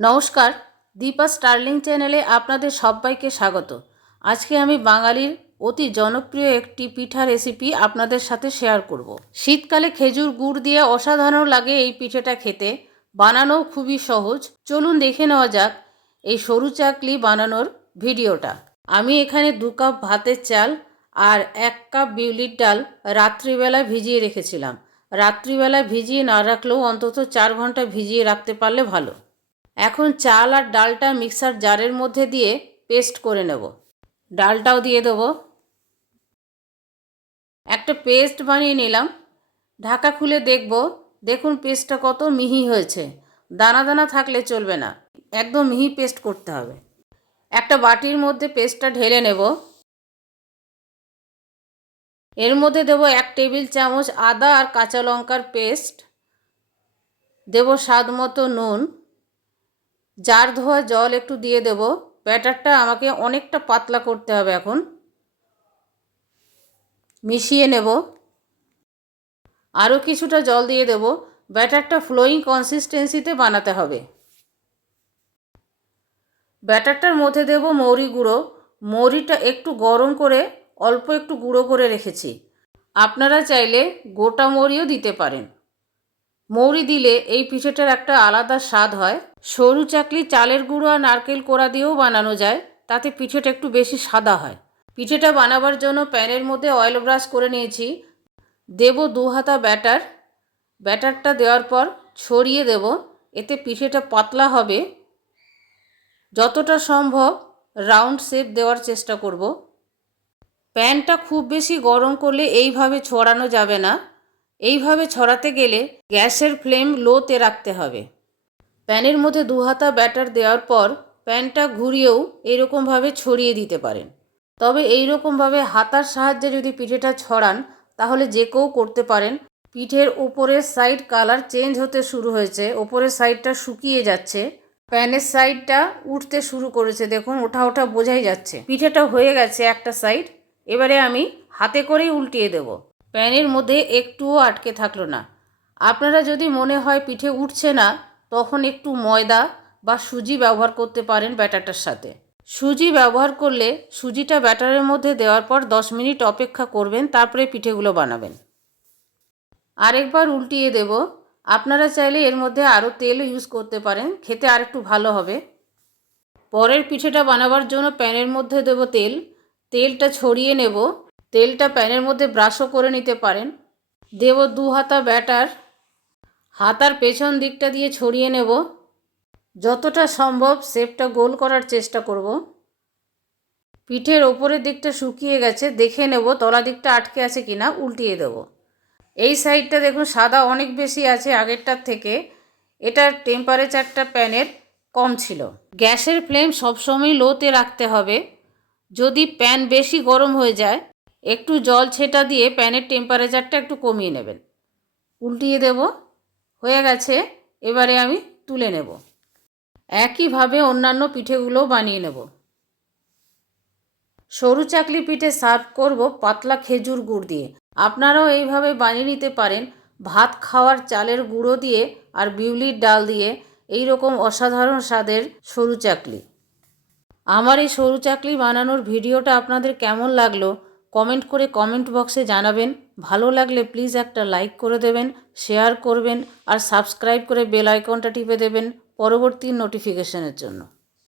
নমস্কার, দীপা স্টার্লিং চ্যানেলে আপনাদের সবাইকে স্বাগত। আজকে আমি বাঙালির অতি জনপ্রিয় একটি পিঠা রেসিপি আপনাদের সাথে শেয়ার করব। শীতকালে খেজুর গুড় দিয়ে অসাধারণ লাগে এই পিঠেটা খেতে। বানানোও খুবই সহজ। চলুন দেখে নেওয়া যাক এই সরু চাকলি বানানোর ভিডিওটা। আমি এখানে দু কাপ ভাতের চাল আর এক কাপ বিউলির ডাল রাত্রিবেলা ভিজিয়ে রেখেছিলাম। রাত্রিবেলা ভিজিয়ে না রাখলেও অন্তত চার ঘণ্টা ভিজিয়ে রাখতে পারলে ভালো। এখন চাল আর ডালটা মিক্সার জারের মধ্যে দিয়ে পেস্ট করে নেব। ডালটাও দিয়ে দেবো। একটা পেস্ট বানিয়ে নিলাম। ঢাকা খুলে দেখব। দেখুন পেস্টটা কত মিহি হয়েছে। দানা দানা থাকলে চলবে না। একদম মিহি পেস্ট করতে হবে। একটা বাটির মধ্যে পেস্টটা ঢেলে নেব। এর মধ্যে দেবো এক টেবিল চামচ আদা আর কাঁচা লঙ্কার পেস্ট। দেব স্বাদ মতো নুন। জার ধোয়া জল একটু দিয়ে দেব। ব্যাটারটা আমাকে অনেকটা পাতলা করতে হবে এখন। মিশিয়ে নেব। আরও কিছুটা জল দিয়ে দেব। ব্যাটারটা ফ্লোয়িং কনসিস্টেন্সিতে বানাতে হবে। ব্যাটারটার মধ্যে দেব মৌরি গুঁড়ো। মৌরিটা একটু গরম করে অল্প একটু গুঁড়ো করে রেখেছি। আপনারা চাইলে গোটা মৌরিও দিতে পারেন। মৌরি দিলে এই পিঠেটার একটা আলাদা স্বাদ হয়। সরু চাকলি চালের গুঁড়ো আর নারকেল কোড়া দিয়েও বানানো যায়, তাতে পিঠেটা একটু বেশি সাদা হয়। পিঠেটা বানাবার জন্য প্যানের মধ্যে অয়েল ব্রাশ করে নিয়েছি। দেব দু হাতা ব্যাটার। ব্যাটারটা দেওয়ার পর ছড়িয়ে দেব, এতে পিঠেটা পাতলা হবে। যতটা সম্ভব রাউন্ড শেপ দেওয়ার চেষ্টা করব। প্যানটা খুব বেশি গরম করলে এইভাবে ছড়ানো যাবে না। এইভাবে ছড়াতে গেলে গ্যাসের ফ্লেম লোতে রাখতে হবে। প্যানের মধ্যে দু হাতা ব্যাটার দেওয়ার পর প্যানটা ঘুরিয়েও এরকমভাবে ছড়িয়ে দিতে পারেন। তবে এই রকমভাবে হাতার সাহায্যে যদি পিঠেটা ছড়ান, তাহলে যে কেউ করতে পারেন, পিঠের ওপরের সাইড কালার চেঞ্জ হতে শুরু হয়েছে, ওপরের সাইডটা শুকিয়ে যাচ্ছে, প্যানের সাইডটা উঠতে শুরু করেছে, দেখুন ওঠা ওঠা বোঝাই যাচ্ছে। পিঠেটা হয়ে গেছে একটা সাইড, এবারে আমি হাতে করেই উল্টিয়ে দেব। প্যানের মধ্যে একটুও আটকে থাকল না। আপনারা যদি মনে হয় পিঠে উঠছে না, তখন একটু ময়দা বা সুজি ব্যবহার করতে পারেন ব্যাটারটার সাথে। সুজি ব্যবহার করলে সুজিটা ব্যাটারের মধ্যে দেওয়ার পর দশ মিনিট অপেক্ষা করবেন, তারপরে পিঠেগুলো বানাবেন। আরেকবার উল্টিয়ে দেব। আপনারা চাইলে এর মধ্যে আরও তেল ইউজ করতে পারেন, খেতে আরেকটু ভালো হবে। পরের পিঠেটা বানাবার জন্য প্যানের মধ্যে দেব তেল। তেলটা ছড়িয়ে নেব। তেলটা প্যানের মধ্যে ব্রাশও করে নিতে পারেন। দেব দু হাতা ব্যাটার। হাতার পেছন দিকটা দিয়ে ছড়িয়ে নেব। যতটা সম্ভব শেপটা গোল করার চেষ্টা করব। পিঠের ওপরের দিকটা শুকিয়ে গেছে, দেখে নেব তলা দিকটা আটকে আছে কিনা, উল্টিয়ে দেব। এই সাইডটা দেখুন, সাদা অনেক বেশি আছে আগেরটার থেকে। এটার টেম্পারেচারটা প্যানের কম ছিল। গ্যাসের ফ্লেম সবসময় লোতে রাখতে হবে। যদি প্যান বেশি গরম হয়ে যায় একটু জল ছেটা দিয়ে প্যানের টেম্পারেচারটা একটু কমিয়ে নেবেন। উল্টিয়ে দেব। হয়ে গেছে। এবারে আমি তুলে নেব। একইভাবে অন্যান্য পিঠেগুলোও বানিয়ে নেব। সরু চাকলি পিঠে সার্ভ করব পাতলা খেজুর গুড় দিয়ে। আপনারাও এইভাবে বানিয়ে নিতে পারেন। ভাত খাওয়ার চালের গুঁড়ো দিয়ে আর বিউলির ডাল দিয়ে। এই রকম অসাধারণ স্বাদের সরু চাকলি। আমার এই সরু চাকলি বানানোর ভিডিওটা আপনাদের কেমন লাগল? কমেন্ট করে কমেন্ট বক্সে জানাবেন। ভালো লাগলে প্লিজ একটা লাইক করে দেবেন, শেয়ার করবেন আর সাবস্ক্রাইব করে বেল আইকনটা টিপে দেবেন পরবর্তী নোটিফিকেশনের জন্য।